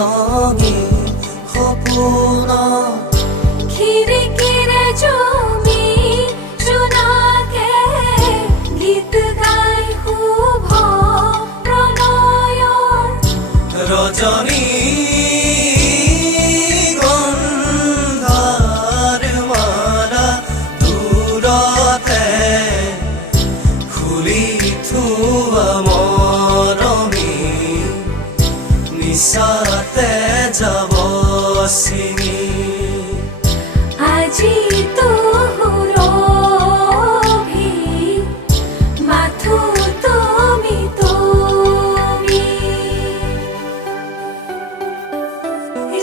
ৰঙী সপোনত খিৰিকীৰে জুমি জোনাকে গীত গাই শুভ প্ৰণয়ৰ ৰজনী গন্ধাৰ মালা দূৰতে খুলি থোৱা মৰমী নিশাতে যাব চিনি আজি তোৰভি মাথো তুমি তুমি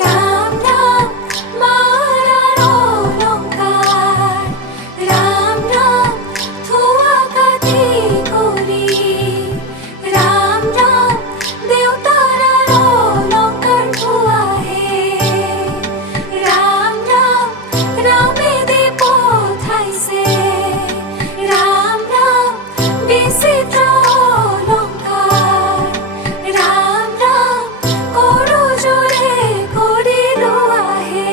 ৰাম নাম মাৰাৰ অলংকাৰ ৰাম নাম থোৱা কাটি কৰি ৰাম নাম দেউতাৰ অলংকাৰ থোৱাহে ৰাম নাম ৰামে দি পঠাইছে ৰাম নাম বিচিত্ৰ অলংকাৰ ৰাম নাম কৰজোৰে কৰি লোৱাহে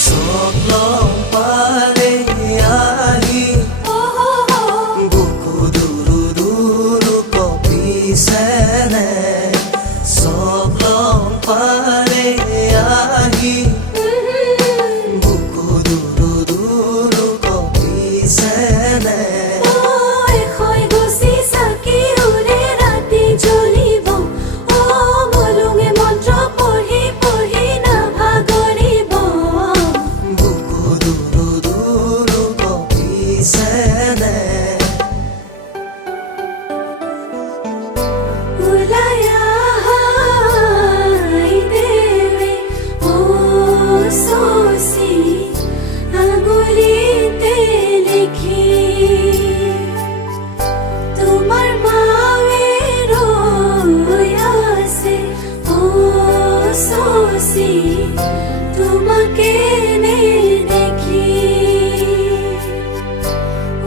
চকলং পালে আহি বুকু দুৰু দুৰু কপিছেনে চকলং পালে আহি বুকু দুৰু দুৰু কপিছেনে হৈ গুচি চাকি উৰে ৰাতি জ্বলিব মলুঙে মন্ত্ৰ পঢ়ি পঢ়ি নাভাগৰিব বুকু দুৰু দুৰু কপিছেনে ওলাই আহাই দেৱে শশী আঙুলিতে লিখি তোমাৰ মাৱে ৰৈ আছে শশী তোমাকে নেদেখি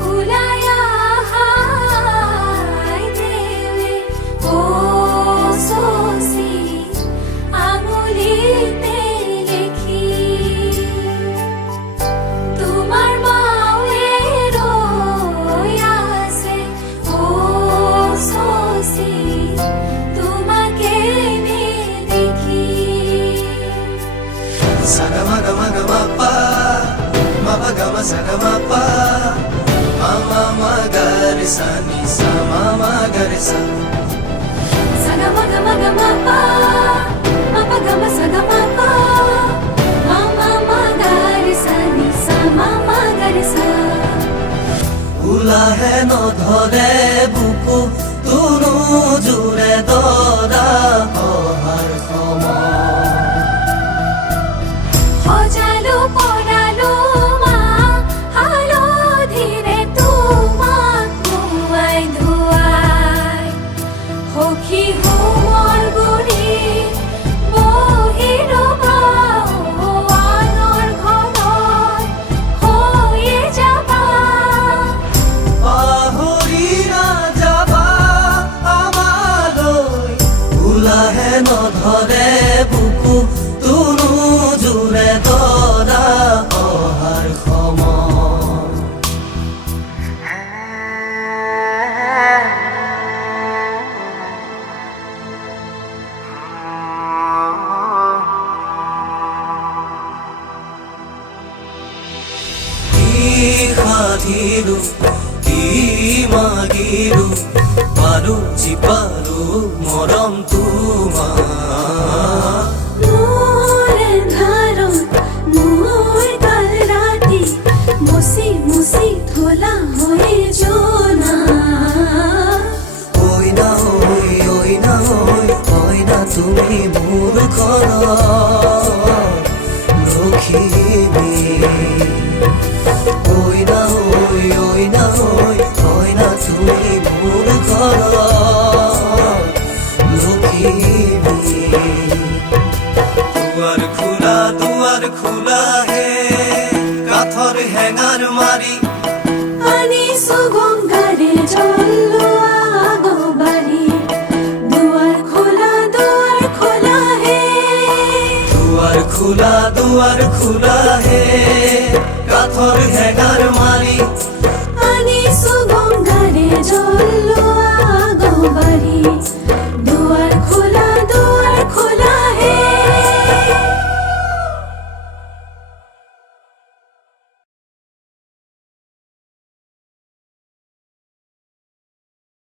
ওলাই আহাই দেৱে শশী আঙুলিতে লিখি তোমাৰ মাৱে ৰৈ আছে শশী তোমাকে নেদেখি Sagamagama mapagama sagamapa mama garisa nisa mama garisa Sagamagama mapagama sagamapa mama magarisa nisa mama garisa উলাহে নধৰে বুকু তুনু জোৰে দৰা অহাৰ সময় সজালো পৰালো মা হালধিৰে তোমাক ধুৱাই ধুৱাই সখী হোমৰ গুৰি বহি ৰবা আনৰ ঘৰত হৈয়ে যাবা পাহৰি নাযাবা আমালৈ উলাহে নধৰে বুকু তুনু জোৰে দৰা অহাৰ সময় কি সাধিলো কি মাগিলো পালো জিপালো মৰম তোমাৰ মোৰ এন্ধাৰত মোৰ কাল ৰাতি মচি মচি থলা হৈ জনা ঐ না তুমি মোৰ ঘৰত লখিমী ঐ না তুমি মোৰ ঘৰত লখিমী দুৱাৰ খোলা হে কাঠৰ হেঙাৰ মাৰি আনিছো গংগাৰে জল चलो आगो बारी दुआर खोला है दुआर खुला है काथर हेगार मारी